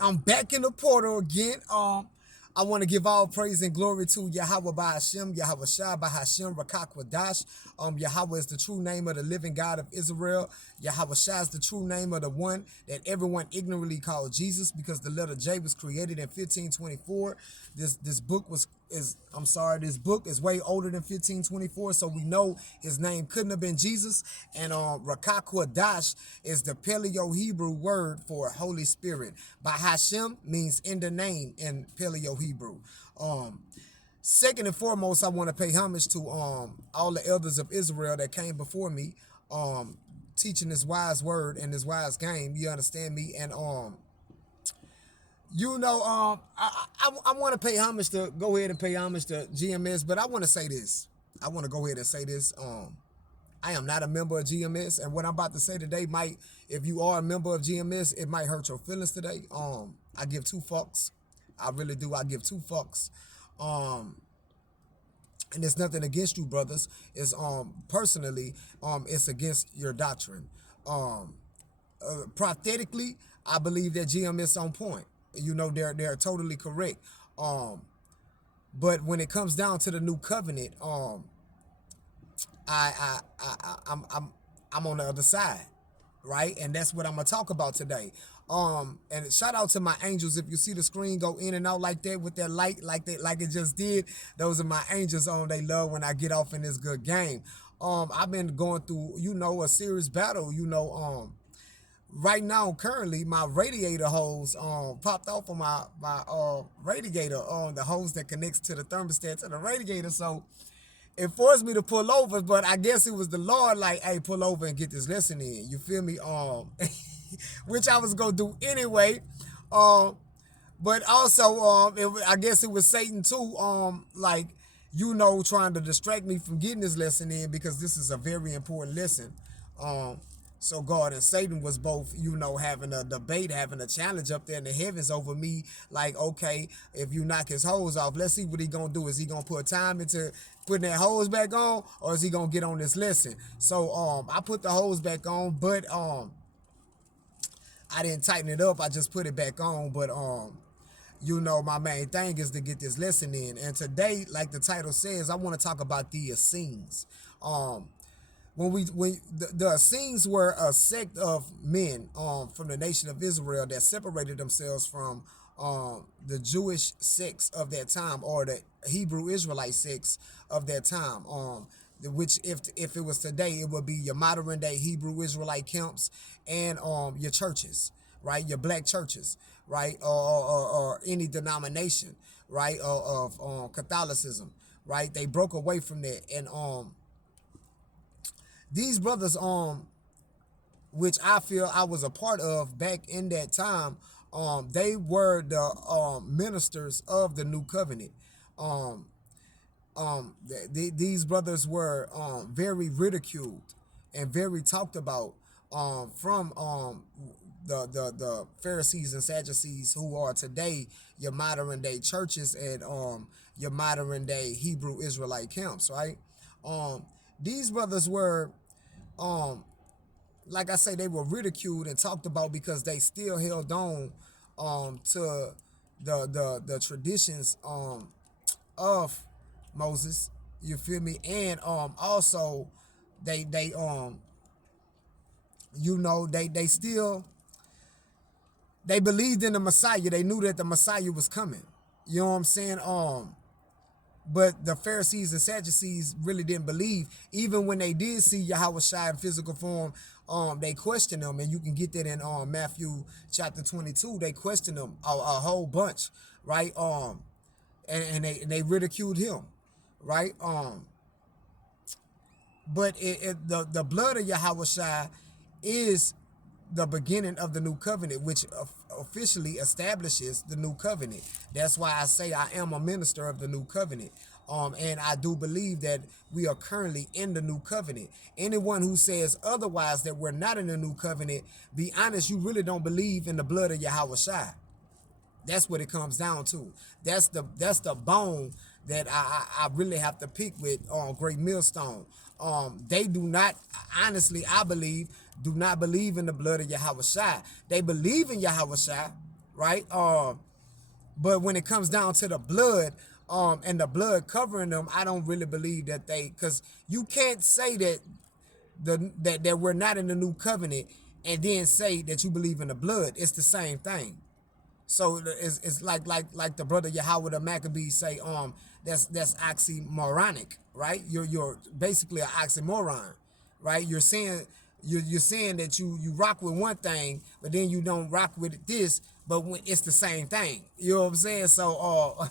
I'm back in the portal again. I want to give all praise and glory to Yahweh Ba'Hashem, Yahweh Shai Ba'Hashem, Rakakwadash. Yahweh is the true name of the living God of Israel. Yahweh Shai is the true name of the one that everyone ignorantly called Jesus, because the letter J was created in 1524. This book this book is way older than 1524, so we know his name couldn't have been Jesus. And Rakakwadash is the Paleo Hebrew word for Holy Spirit. Bahashem means in the name in Paleo Hebrew. Second and foremost, I want to pay homage to all the elders of Israel that came before me, teaching this wise word and this wise game. You understand me? And I want to pay homage to go ahead and pay homage to GMS, but I want to say this. I want to go ahead and say this. I am not a member of GMS, and what I'm about to say today might, if you are a member of GMS, it might hurt your feelings today. I give two fucks. I really do. I give two fucks. And it's nothing against you, brothers. It's personally, it's against your doctrine. Prophetically, I believe that GMS on point. You know, they're totally correct. But when it comes down to the new covenant, I'm on the other side, right? And that's what I'm gonna talk about today. And shout out to my angels. If you see the screen go in and out like that with that light, like it just did, those are my angels. They love when I get off in this good game. I've been going through, a serious battle. Right now, currently, my radiator hose popped off of my radiator, the hose that connects to the thermostat to the radiator. So it forced me to pull over, but I guess it was the Lord, like, hey, pull over and get this lesson in. You feel me? Which I was gonna do anyway. But also, I guess it was Satan too, trying to distract me from getting this lesson in, because this is a very important lesson. So God and Satan was both, having a debate, having a challenge up there in the heavens over me. Like, okay, if you knock his hose off, let's see what he gonna do. Is he gonna put time into putting that hose back on, or is he gonna get on this lesson? So I put the hose back on, but I didn't tighten it up. I just put it back on. But my main thing is to get this lesson in. And today, like the title says, I want to talk about the Essenes. When the Essenes were a sect of men from the nation of Israel that separated themselves from the Jewish sects of that time, or the Hebrew Israelite sects of that time. Which, if it was today, it would be your modern day Hebrew Israelite camps and your churches, right? Your black churches, right? Or any denomination, right? Of Catholicism, right? They broke away from that, and these brothers, which I feel I was a part of back in that time, they were the ministers of the new covenant. These brothers were very ridiculed and very talked about from the Pharisees and Sadducees, who are today your modern day churches and your modern day Hebrew Israelite camps, right? These brothers were, like I say, they were ridiculed and talked about because they still held on to the traditions of Moses. You feel me? And also they still, they believed in the Messiah. They knew that the Messiah was coming. You know what I'm saying? But the Pharisees and Sadducees really didn't believe. Even when they did see Yahweh Shai in physical form, they questioned him. And you can get that in Matthew chapter 22. They questioned him a whole bunch, right? And they ridiculed him, right? But the blood of Yahweh Shai is the beginning of the new covenant, which officially establishes the new covenant. That's why I say I am a minister of the new covenant. And I do believe that we are currently in the new covenant. Anyone who says otherwise, that we're not in the new covenant, be honest, you really don't believe in the blood of Yahweh Shai. That's what it comes down to. That's the bone that I really have to pick with Great Millstone. They do not, honestly, I believe, do not believe in the blood of Yahweh Shai. They believe in Yahweh Shai, right? But when it comes down to the blood, and the blood covering them, I don't really believe that because you can't say that we're not in the new covenant and then say that you believe in the blood. It's the same thing. So it's like the brother Yahweh the Maccabee say, that's oxymoronic, right? You're basically an oxymoron, right? You're saying that you rock with one thing, but then you don't rock with this, but when it's the same thing. You know what I'm saying? So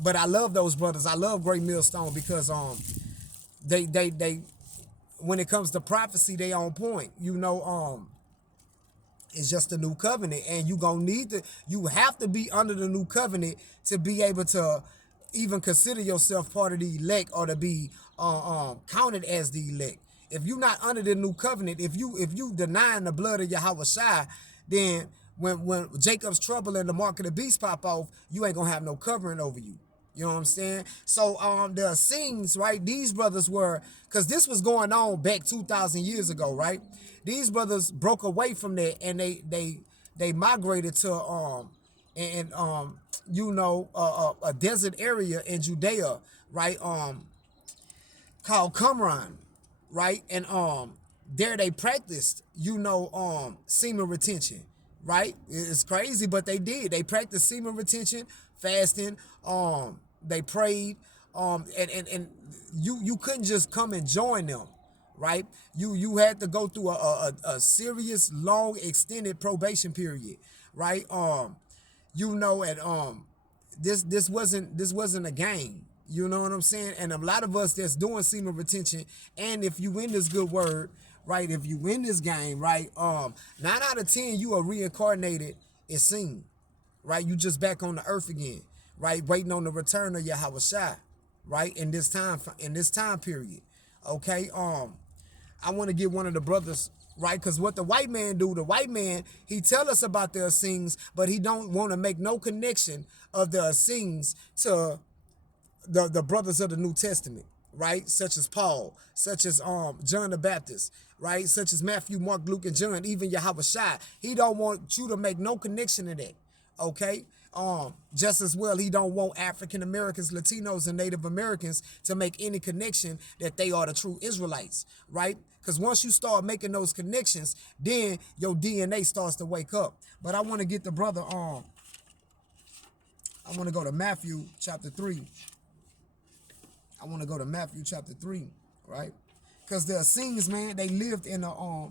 but I love those brothers. I love Great Millstone because they when it comes to prophecy, they on point. It's just a new covenant, and you have to be under the new covenant to be able to even consider yourself part of the elect or to be counted as the elect. If you're not under the new covenant, if you denying the blood of Yahweh Shai, then when Jacob's trouble and the mark of the beast pop off, you ain't gonna have no covering over you. You know what I'm saying? So the Essenes, right? These brothers were, because this was going on back 2,000 years ago, right? These brothers broke away from that, and they migrated to and a desert area in Judea, right? Called Qumran, right? And there they practiced, semen retention, right? It's crazy, but they did. They practiced semen retention, fasting, they prayed, and you couldn't just come and join them, right? You had to go through a serious, long, extended probation period, right? And this wasn't a game. You know what I'm saying? And a lot of us that's doing semen retention, and if you in this good word, right? If you in this game, right? 9 out of 10 you are reincarnated Essene, right? You just back on the earth again, right? Waiting on the return of Yahweh Shai, right? In this time period, okay. I want to get one of the brothers, right? Because what the white man do, the white man, he tell us about the Essenes, but he don't want to make no connection of the Essenes to the brothers of the New Testament, right? Such as Paul, such as John the Baptist, right? Such as Matthew, Mark, Luke, and John, even Yahweh Shai. He don't want you to make no connection to that, okay? Just as well, he don't want African Americans, Latinos, and Native Americans to make any connection that they are the true Israelites, right? Because once you start making those connections, then your DNA starts to wake up. But I want to get the brother on. I want to go to Matthew chapter 3. I want to go to Matthew chapter 3, right? Because the Essenes, man, they lived in a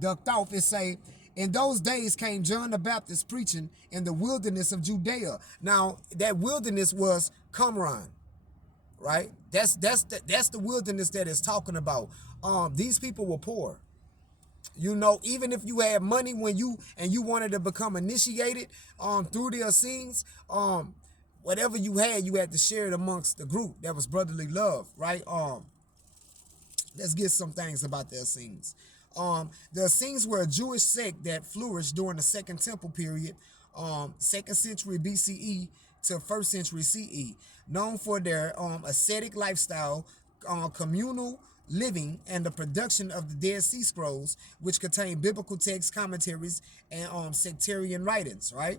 ducked off. It say, in those days came John the Baptist preaching in the wilderness of Judea. Now, that wilderness was Qumran, right? That's the wilderness that it's talking about. These people were poor. Even if you had money when you wanted to become initiated through the Essenes, whatever you had to share it amongst the group. That was brotherly love, right? Let's get some things about the Essenes. The Essenes were a Jewish sect that flourished during the Second Temple period, 2nd century BCE to 1st century CE, known for their ascetic lifestyle, communal living, and the production of the Dead Sea Scrolls, which contain biblical texts, commentaries, and sectarian writings, right?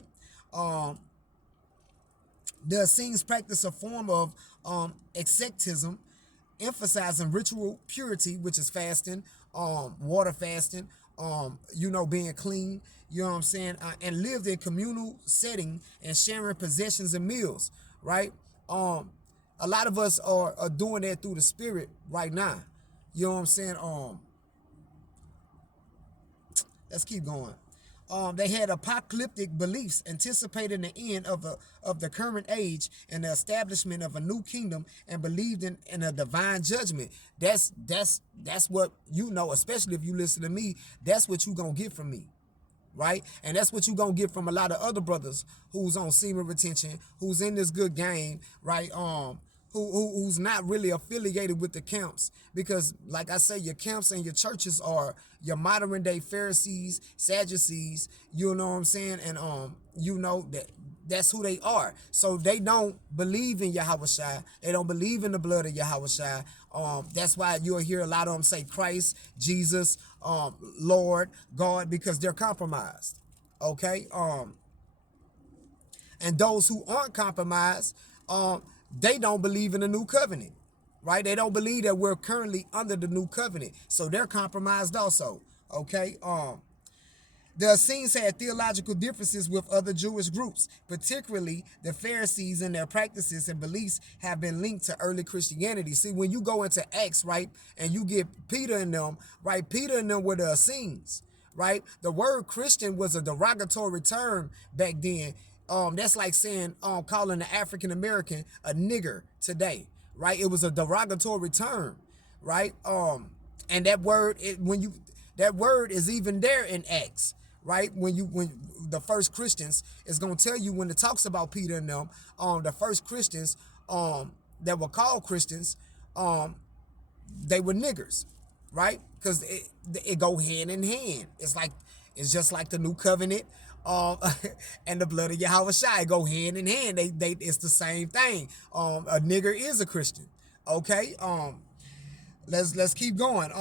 The Essenes practice a form of asceticism, emphasizing ritual purity, which is fasting, water fasting, being clean, you know what I'm saying, and lived in communal setting and sharing possessions and meals, right? A lot of us are doing that through the spirit right now. You know what I'm saying? Let's keep going. They had apocalyptic beliefs, anticipating the end of the current age and the establishment of a new kingdom, and believed in a divine judgment. That's what especially if you listen to me, that's what you gonna get from me, right? And that's what you gonna get from a lot of other brothers who's on semen retention, who's in this good game, right? Who's not really affiliated with the camps, because like I say, your camps and your churches are your modern day Pharisees, Sadducees, you know what I'm saying? And that's who they are. So they don't believe in Yahweh Shai. They don't believe in the blood of Yahweh Shai. That's why you'll hear a lot of them say Christ, Jesus, Lord, God, because they're compromised. Okay. And those who aren't compromised, they don't believe in the new covenant, right? They don't believe that we're currently under the new covenant, so they're compromised also. Okay. The Essenes had theological differences with other Jewish groups, particularly the Pharisees, and their practices and beliefs have been linked to early Christianity. See, when you go into Acts, right, and you get Peter and them, right, Peter and them were the Essenes, right? The word Christian was a derogatory term back then. That's like saying, calling the African American a nigger today, right? It was a derogatory term, right? And that word, that word is even there in Acts, right? When the first Christians is gonna tell you, when it talks about Peter and them, the first Christians that were called Christians, they were niggers, right? Because it go hand in hand. It's just like the new covenant, and the blood of Yahweh Shai go hand in hand. They it's the same thing. A nigger is a Christian. Okay. Let's keep going.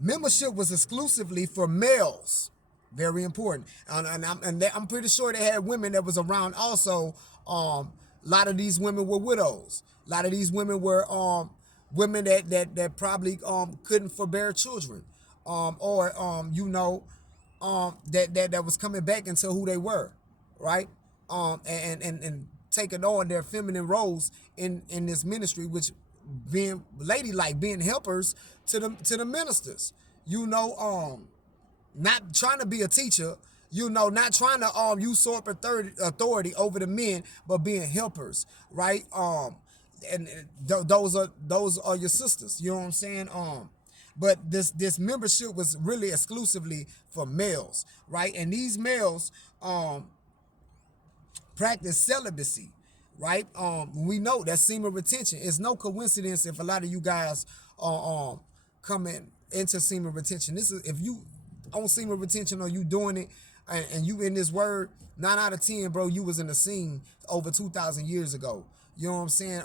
Membership was exclusively for males. Very important. And I'm pretty sure they had women that was around also. A lot of these women were widows. A lot of these women were women that probably couldn't forbear children. Or that was coming back into who they were, right? And taking on their feminine roles in this ministry, which being ladylike, being helpers to the ministers, not trying to be a teacher, not trying to usurp authority over the men, but being helpers, right? And those are your sisters, you know what I'm saying? But this membership was really exclusively for males, right? And these males practice celibacy, right? We know that semen retention. It's no coincidence if a lot of you guys are coming into semen retention. This is, if you on semen retention or you doing it and you in this word, 9 out of 10, bro, you was in the scene over 2,000 years ago. You know what I'm saying?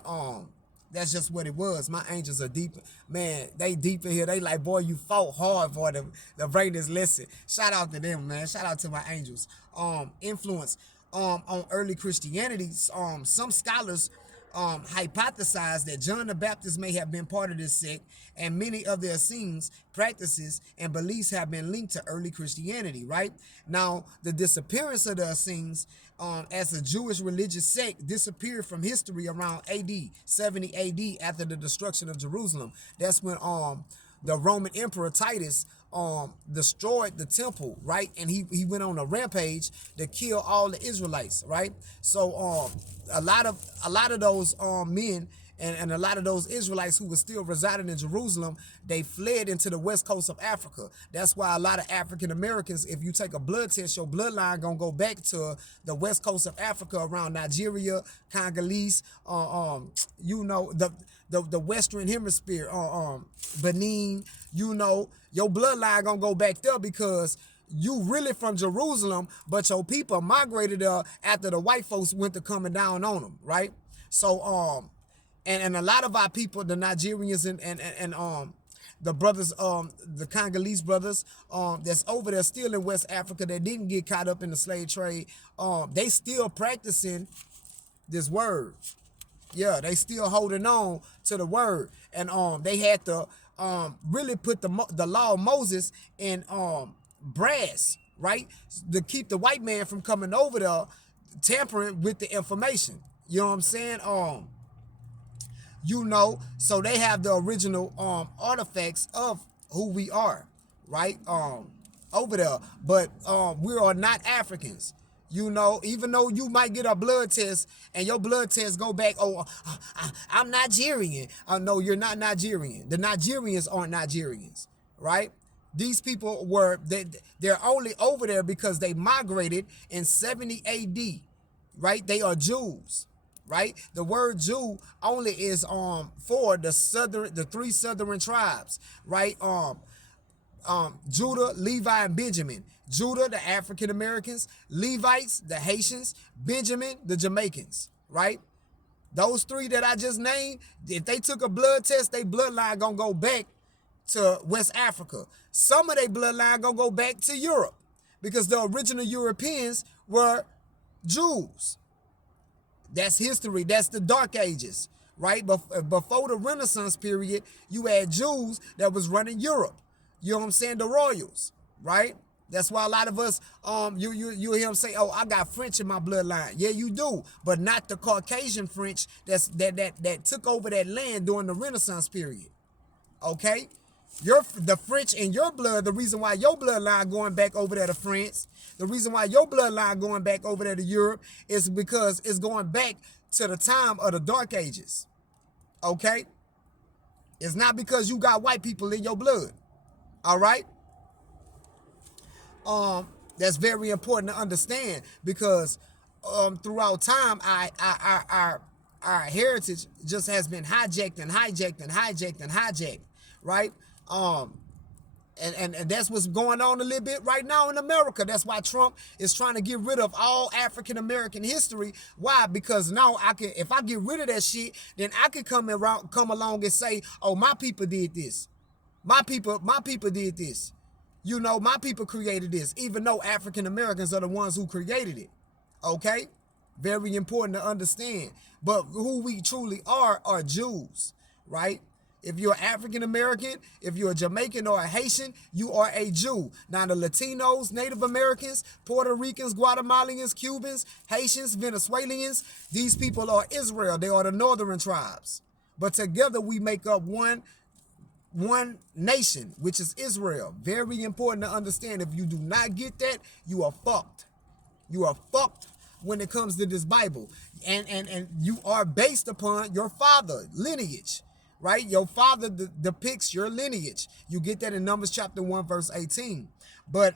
That's just what it was. My angels are deep, man. They deep in here. They like, boy, you fought hard for them to bring this lesson. Shout out to them, man. Shout out to my angels. Influence on early Christianity. Some scholars hypothesize that John the Baptist may have been part of this sect, and many of the Essenes practices and beliefs have been linked to early Christianity, right? Now, the disappearance of the Essenes as a Jewish religious sect disappeared from history around AD 70 AD after the destruction of Jerusalem. That's when the Roman Emperor Titus destroyed the temple, right? And he went on a rampage to kill all the Israelites, right? So a lot of those men and a lot of those Israelites who were still residing in Jerusalem, they fled into the west coast of Africa. That's why a lot of African Americans, if you take a blood test, your bloodline gonna go back to the west coast of Africa around Nigeria, Congolese, the Western Hemisphere, Benin, your bloodline gonna go back there because you really from Jerusalem, but your people migrated there after the white folks went to coming down on them, right? So and a lot of our people, the Nigerians and the brothers, the Congolese brothers, that's over there still in West Africa that didn't get caught up in the slave trade, they still practicing this word. Yeah, they still holding on to the word, and they had to really put the law of Moses in brass, right, to keep the white man from coming over there tampering with the information. You know what I'm saying? So they have the original artifacts of who we are, right? Over there, but we are not Africans. Even though you might get a blood test and your blood test go back, I'm Nigerian. No, you're not Nigerian. The Nigerians aren't Nigerians, right? These people they're only over there because they migrated in 70 AD, right? They are Jews, right? The word Jew only is for the three southern tribes, right? Judah, Levi, and Benjamin. Judah, the African Americans. Levites, the Haitians. Benjamin, the Jamaicans, right? Those three that I just named, if they took a blood test, their bloodline gonna go back to West Africa. Some of their bloodline gonna go back to Europe because the original Europeans were Jews. That's history. That's the Dark Ages, right? Before the Renaissance period, you had Jews that was running Europe. You know what I'm saying? The royals, right? That's why a lot of us, you hear them say, "Oh, I got French in my bloodline." Yeah, you do, but not the Caucasian French that took over that land during the Renaissance period. Okay, the French in your blood. The reason why your bloodline going back over there to France, the reason why your bloodline going back over there to Europe is because it's going back to the time of the Dark Ages. Okay, it's not because you got white people in your blood. All right. That's very important to understand because throughout time, our heritage just has been hijacked and hijacked and hijacked and hijacked, right? And that's what's going on a little bit right now in America. That's why Trump is trying to get rid of all African American history. Why? Because now if I get rid of that shit, then I can come along and say, "Oh, my people did this. My people did this. You know, my people created this," even though African Americans are the ones who created it. Okay? Very important to understand. But who we truly are Jews, right? If you're African American, if you're a Jamaican or a Haitian, you are a Jew. Now, the Latinos, Native Americans, Puerto Ricans, Guatemalans, Cubans, Haitians, Venezuelans, these people are Israel. They are the northern tribes. But together we make up one nation, which is Israel. Very important to understand. If you do not get that, you are fucked. You are fucked when it comes to this Bible. And you are based upon your father lineage, right? Your father depicts your lineage. You get that in Numbers chapter 1, verse 18. But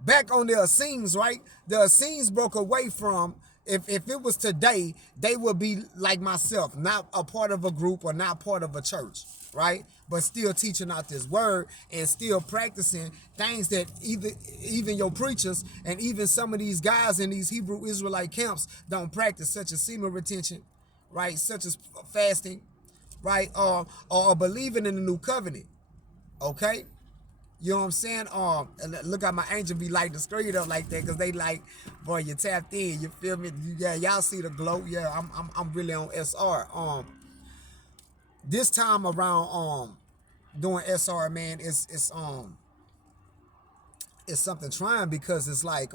back on the Essenes, right? The Essenes broke away from, if it was today, they would be like myself, not a part of a group or not part of a church, right? But still teaching out this word and still practicing things that even your preachers and even some of these guys in these Hebrew Israelite camps don't practice, such as semen retention, right? Such as fasting, right? Or believing in the new covenant, okay? You know what I'm saying? Look how my angel be like the screen up like that, because they like, boy, you tapped in. You feel me? Yeah, y'all see the glow. Yeah, I'm really on SR. This time around, doing SR, man, it's something trying, because it's like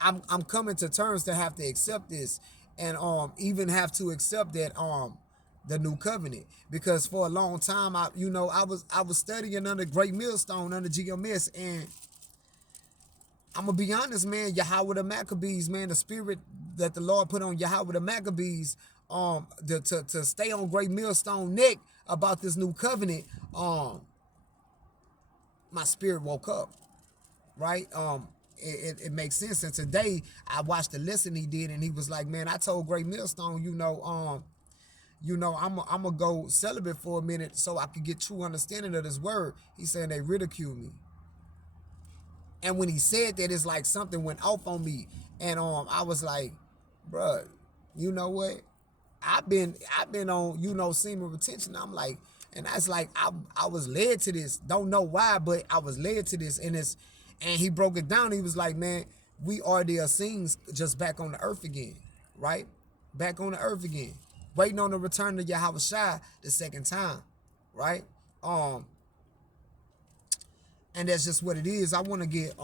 I'm coming to terms to have to accept this, and even have to accept that the new covenant, because for a long time I was studying under Great Millstone under GMS, and I'm gonna be honest, man, Yahweh the Maccabees, man, the spirit that the Lord put on Yahweh the Maccabees to stay on Great Millstone neck about this new covenant, my spirit woke up, right? It makes sense. And today I watched the lesson he did, and he was like, man, I told Great Millstone, I'm gonna go celibate for a minute so I could get true understanding of this word. He said they ridicule me. And when he said that, it's like something went off on me. And I was like, bruh, you know what? I've been on, semen retention. I'm like, and that's like, I was led to this. Don't know why, but I was led to this. And he broke it down. He was like, man, we are the Essenes just back on the earth again, right? Back on the earth again. Waiting on the return of Yahweh Shai the second time, right? And that's just what it is. I want to get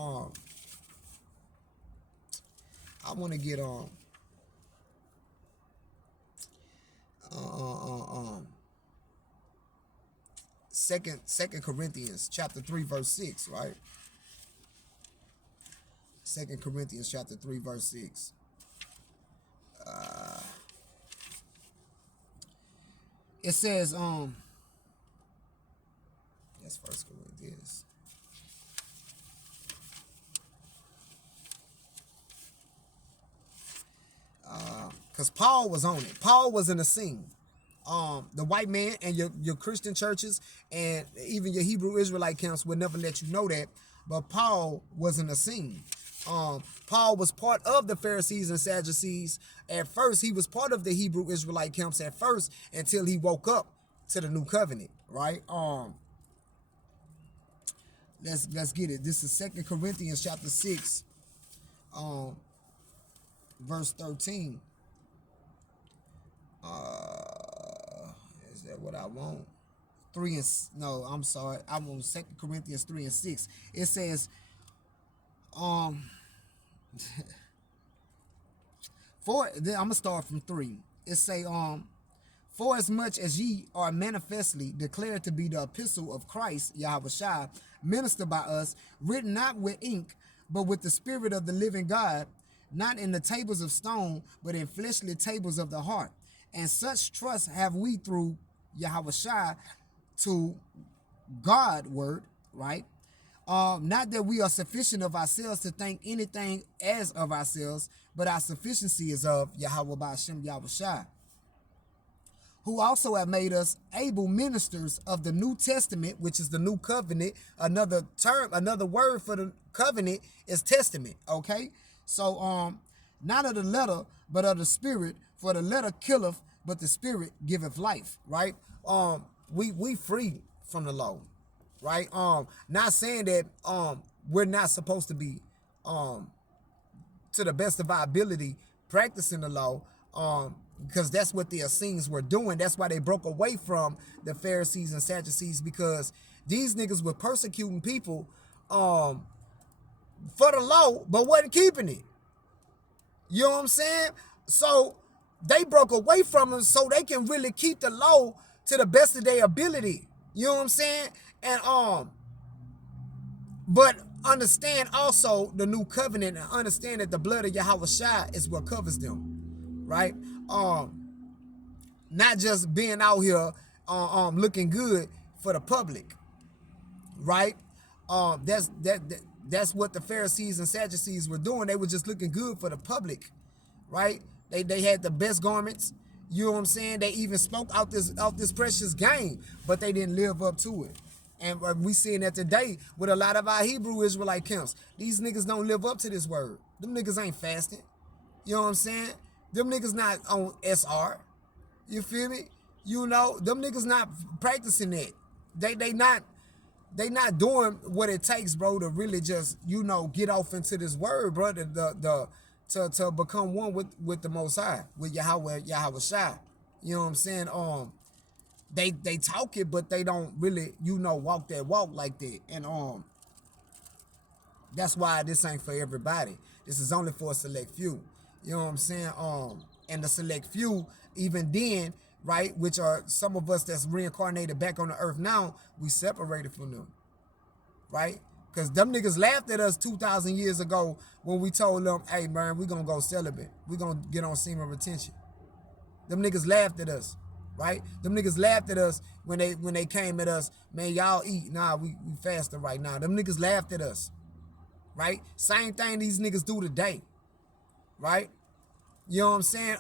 Second Corinthians chapter 3 verse 6, right? 2 Corinthians chapter 3 verse 6. It says, that's First Corinthians. Because Paul was on it. Paul was in the scene. The white man and your Christian churches and even your Hebrew Israelite camps would never let you know that, but Paul was in the scene. Paul was part of the Pharisees and Sadducees. At first, he was part of the Hebrew Israelite camps at first until he woke up to the new covenant, right? Let's get it. This is 2 Corinthians chapter 6, verse 13. Is that what I want? 3 and no, I'm sorry. I want 2 Corinthians 3 and 6. It says, I'm gonna start from 3. It say, for as much as ye are manifestly declared to be the epistle of Christ, Yahushua, ministered by us, written not with ink, but with the Spirit of the living God, not in the tables of stone, but in fleshly tables of the heart. And such trust have we through Yahushua to God word, right? Not that we are sufficient of ourselves to think anything as of ourselves, but our sufficiency is of Yahweh Ba'ashem Yahushua, who also have made us able ministers of the New Testament, which is the new covenant. Another term, another word for the covenant is testament, okay? So, not of the letter, but of the spirit, for the letter killeth, but the spirit giveth life, right? We free from the law, right? Not saying that we're not supposed to be to the best of our ability practicing the law, because that's what the Essenes were doing. That's why they broke away from the Pharisees and Sadducees, because these niggas were persecuting people for the law, but wasn't keeping it. You know what I'm saying? So they broke away from them so they can really keep the law to the best of their ability. You know what I'm saying? And but understand also the new covenant, and understand that the blood of Yahushua is what covers them, right? Not just being out here looking good for the public, right? That's what the Pharisees and Sadducees were doing. They were just looking good for the public, right? They had the best garments. You know what I'm saying? They even spoke out this precious game, but they didn't live up to it. And we seeing that today with a lot of our Hebrew Israelite camps. These niggas don't live up to this word. Them niggas ain't fasting. You know what I'm saying? Them niggas not on SR. You feel me? You know, them niggas not practicing that. They not doing what it takes, bro, to really just, you know, get off into this word, bro, to become one with the Most High, with Yahweh Shai. You know what I'm saying? They talk it, but they don't really, you know, walk that walk like that. And that's why this ain't for everybody. This is only for a select few. You know what I'm saying? And the select few, even then, right, which are some of us that's reincarnated back on the earth now, we separated from them, right? Because them niggas laughed at us 2,000 years ago when we told them, hey, man, we going to go celibate. We going to get on semen retention. Them niggas laughed at us, right? Them niggas laughed at us when they came at us, man, y'all eat. Nah, we fasting right now. Them niggas laughed at us, right? Same thing these niggas do today, right? You know what I'm saying?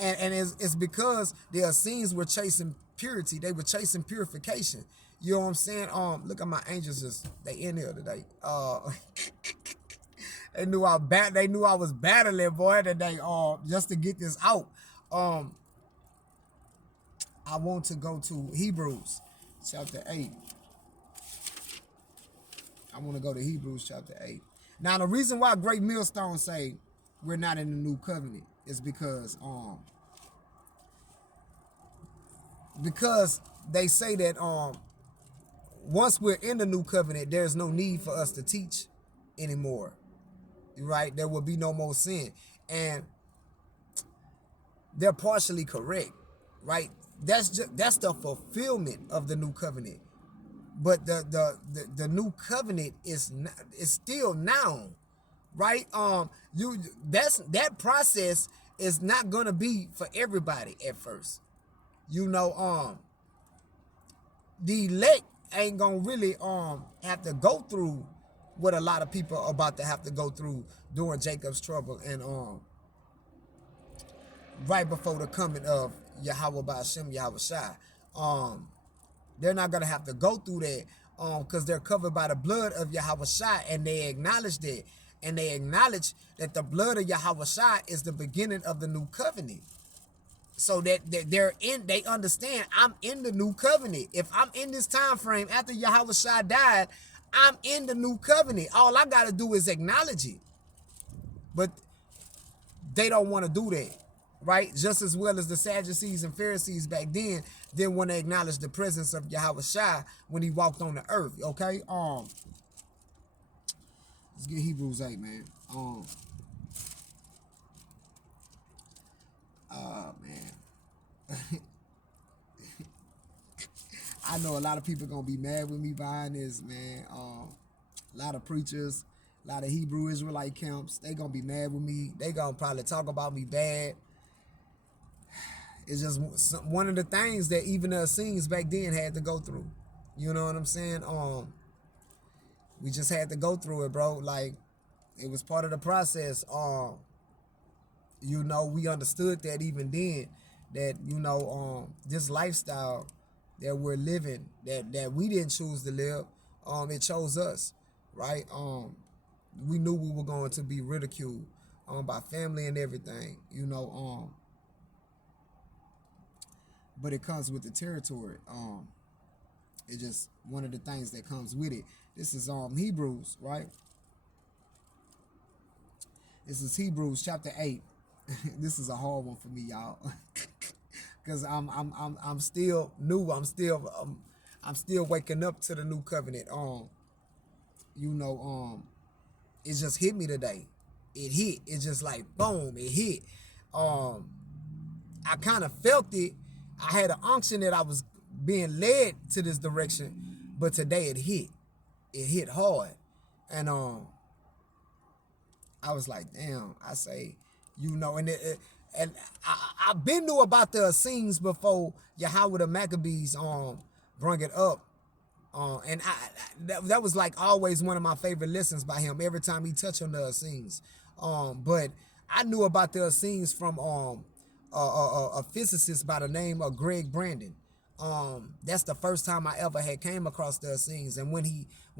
And it's because the Essenes were chasing purity. They were chasing purification. You know what I'm saying? Look at my angels, they in here today. They knew I was battling, boy, today, just to get this out. I want to go to Hebrews chapter 8. I want to go to Hebrews chapter 8. Now, the reason why Great Millstone say we're not in the new covenant is because they say that once we're in the new covenant, there's no need for us to teach anymore, right? There will be no more sin. And they're partially correct, right? That's the fulfillment of the new covenant. But the new covenant is still now, right? That process is not gonna be for everybody at first. You know, the elect ain't gonna really have to go through what a lot of people are about to have to go through during Jacob's trouble and right before the coming of Yahweh Ba'ashem Yahweh Shai. They're not gonna have to go through that because they're covered by the blood of Yahweh Shai, and they acknowledge that. And they acknowledge that the blood of Yahweh Shai is the beginning of the new covenant. So that they understand I'm in the new covenant. If I'm in this time frame after Yahweh Shai died, I'm in the new covenant. All I gotta do is acknowledge it. But they don't want to do that, right? Just as well as the Sadducees and Pharisees back then didn't want to acknowledge the presence of Yahweh Shai when he walked on the earth. Okay, let's get Hebrews 8, man. Man. I know a lot of people gonna be mad with me buying this, man. A lot of preachers, a lot of Hebrew Israelite camps, they gonna be mad with me. They gonna probably talk about me bad. It's just one of the things that even the Essenes back then had to go through. You know what I'm saying? We just had to go through it, bro. Like, it was part of the process. You know, we understood that even then, that, you know, this lifestyle that we're living, that we didn't choose to live, it chose us, right? We knew we were going to be ridiculed by family and everything, you know, but it comes with the territory. It's just one of the things that comes with it. This is Hebrews, right? This is Hebrews chapter 8. This is a hard one for me, y'all, because I'm still new. I'm still waking up to the new covenant. You know, it just hit me today. It hit. It's just like boom. It hit. I kind of felt it. I had an unction that I was being led to this direction, but today it hit. It hit hard, and I was like, damn. I say, you know, and I've been knew about the Essenes before Yahweh the Maccabees brought it up, and that was like always one of my favorite lessons by him. Every time he touched on the Essenes, but I knew about the Essenes from a physicist by the name of Greg Brandon. That's the first time I ever had came across the Essenes, and when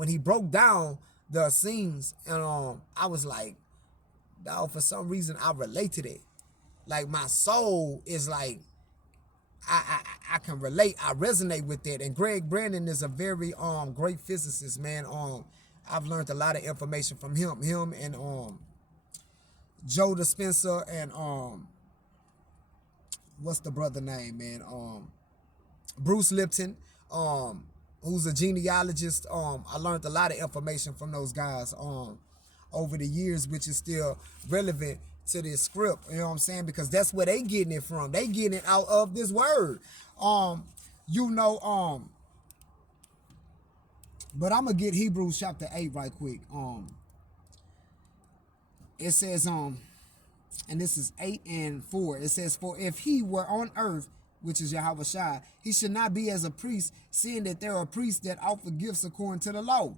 he broke down the Essenes, and I was like, dog, for some reason I relate to that. Like, my soul is like, I can relate. I resonate with that. And Greg Brandon is a very great physicist, man. I've learned a lot of information from him. Him and Joe Dispenza and what's the brother name, man? Bruce Lipton, who's a genealogist. I learned a lot of information from those guys over the years, which is still relevant to this script. You know what I'm saying? Because that's where they getting it from. They getting it out of this word. You know, but I'm gonna get Hebrews chapter 8 right quick. It says, and this is 8 and 4. It says, for if he were on earth, which is Yahweh Shai, he should not be as a priest, seeing that there are priests that offer gifts according to the law,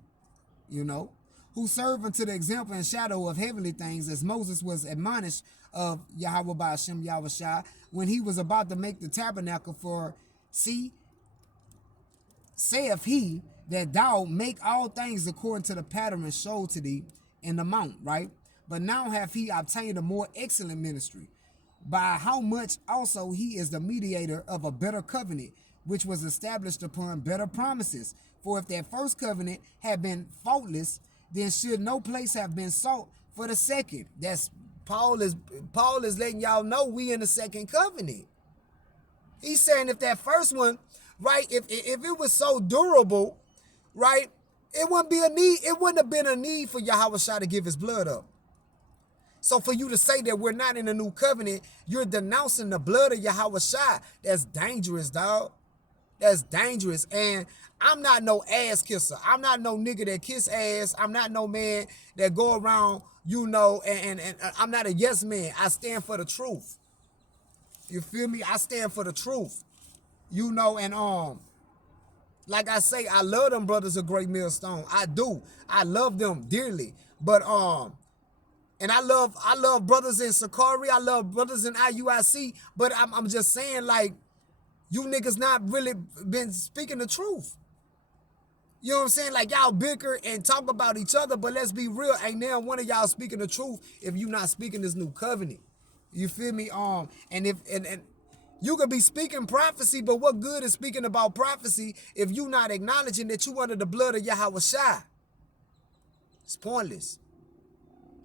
you know, who serve unto the example and shadow of heavenly things, as Moses was admonished of Yahweh by Hashem Yahweh Shai, when he was about to make the tabernacle. For, see, saith he, that thou make all things according to the pattern showed to thee in the mount, right? But now hath he obtained a more excellent ministry, by how much also he is the mediator of a better covenant, which was established upon better promises. For if that first covenant had been faultless, then should no place have been sought for the second. That's Paul is letting y'all know we in the second covenant. He's saying if that first one, right, if it was so durable, right, it wouldn't have been a need for Yahweh Shai to give his blood up. So for you to say that we're not in a new covenant, you're denouncing the blood of Yahweh Shai. That's dangerous, dog. That's dangerous. And I'm not no ass kisser. I'm not no nigga that kiss ass. I'm not no man that go around, you know, and I'm not a yes man. I stand for the truth. You feel me? I stand for the truth. You know, and like I say, I love them brothers of Great Millstone. I do. I love them dearly. But and I love brothers in Sakari. I love brothers in IUIC. But I'm just saying, like, you niggas not really been speaking the truth. You know what I'm saying? Like y'all bicker and talk about each other, but let's be real. Ain't now one of y'all speaking the truth if you not speaking this new covenant. You feel me? And if and you could be speaking prophecy, but what good is speaking about prophecy if you not acknowledging that you under the blood of Yahweh Shai? It's pointless.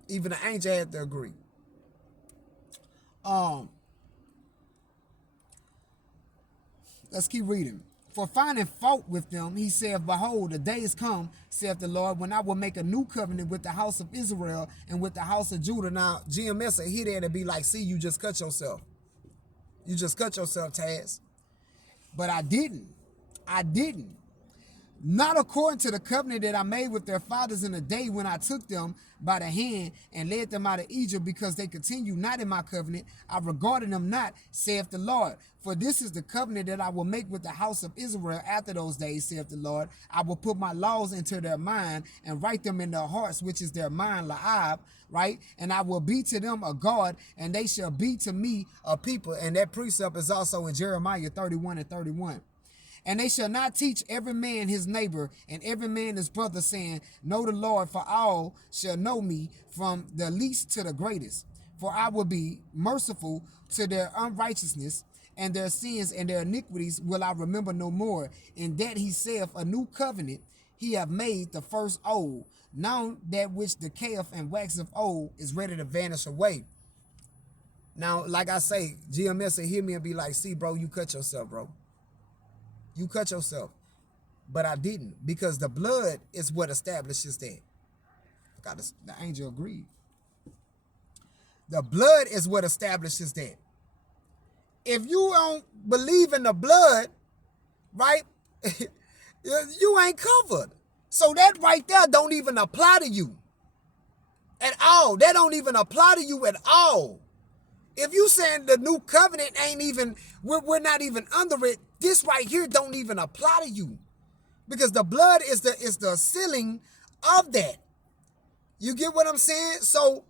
Even the angel had to agree. Let's keep reading. For finding fault with them, he said, behold, the day is come, saith the Lord, when I will make a new covenant with the house of Israel and with the house of Judah. Now, GMS will hit there and be like, see, you just cut yourself. You just cut yourself, Taz. But I didn't. I didn't. Not according to the covenant that I made with their fathers in the day when I took them by the hand and led them out of Egypt, because they continue not in my covenant. I regarded them not, saith the Lord. For this is the covenant that I will make with the house of Israel after those days, saith the Lord. I will put my laws into their mind and write them in their hearts, which is their mind, La'ab, right? And I will be to them a God, and they shall be to me a people. And that precept is also in Jeremiah 31 and 31. And they shall not teach every man his neighbor and every man his brother, saying, know the Lord, for all shall know me, from the least to the greatest. For I will be merciful to their unrighteousness, and their sins and their iniquities will I remember no more. In that he saith, a new covenant he have made, the first old. Now that which decayeth and waxeth old is ready to vanish away. Now, like I say, GMS will hear me and be like, see, bro, you cut yourself, bro. You cut yourself. But I didn't, because the blood is what establishes that. The angel agreed. The blood is what establishes that. If you don't believe in the blood, right, you ain't covered. So that right there don't even apply to you at all. That don't even apply to you at all. If you saying the new covenant ain't even, we're not even under it, this right here don't even apply to you, because the blood is the sealing of that. You get what I'm saying? So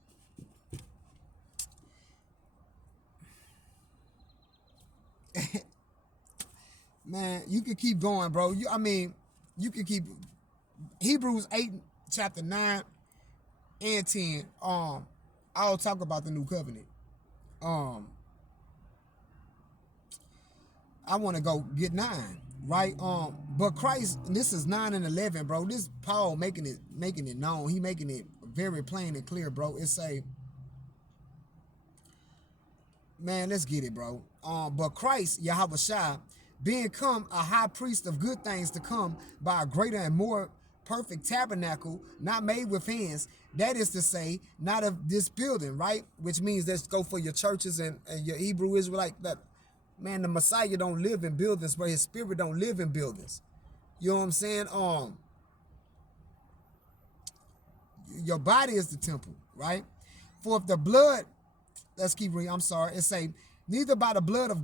man, you can keep going, bro. You can keep Hebrews 8, chapter 9 and 10. I'll talk about the new covenant. I want to go get 9, right? But Christ, this is 9 and 11, bro. This Paul making it known. He making it very plain and clear, bro. It say, man, let's get it, bro. But Christ, Yahweh Shai, being come a high priest of good things to come, by a greater and more perfect tabernacle, not made with hands, that is to say, not of this building, right? Which means let's go for your churches and your Hebrew Israelite. That, man, the Messiah don't live in buildings, but his spirit don't live in buildings. You know what I'm saying? Your body is the temple, right? For if the blood, let's keep reading, I'm sorry, it say, neither by the blood of goats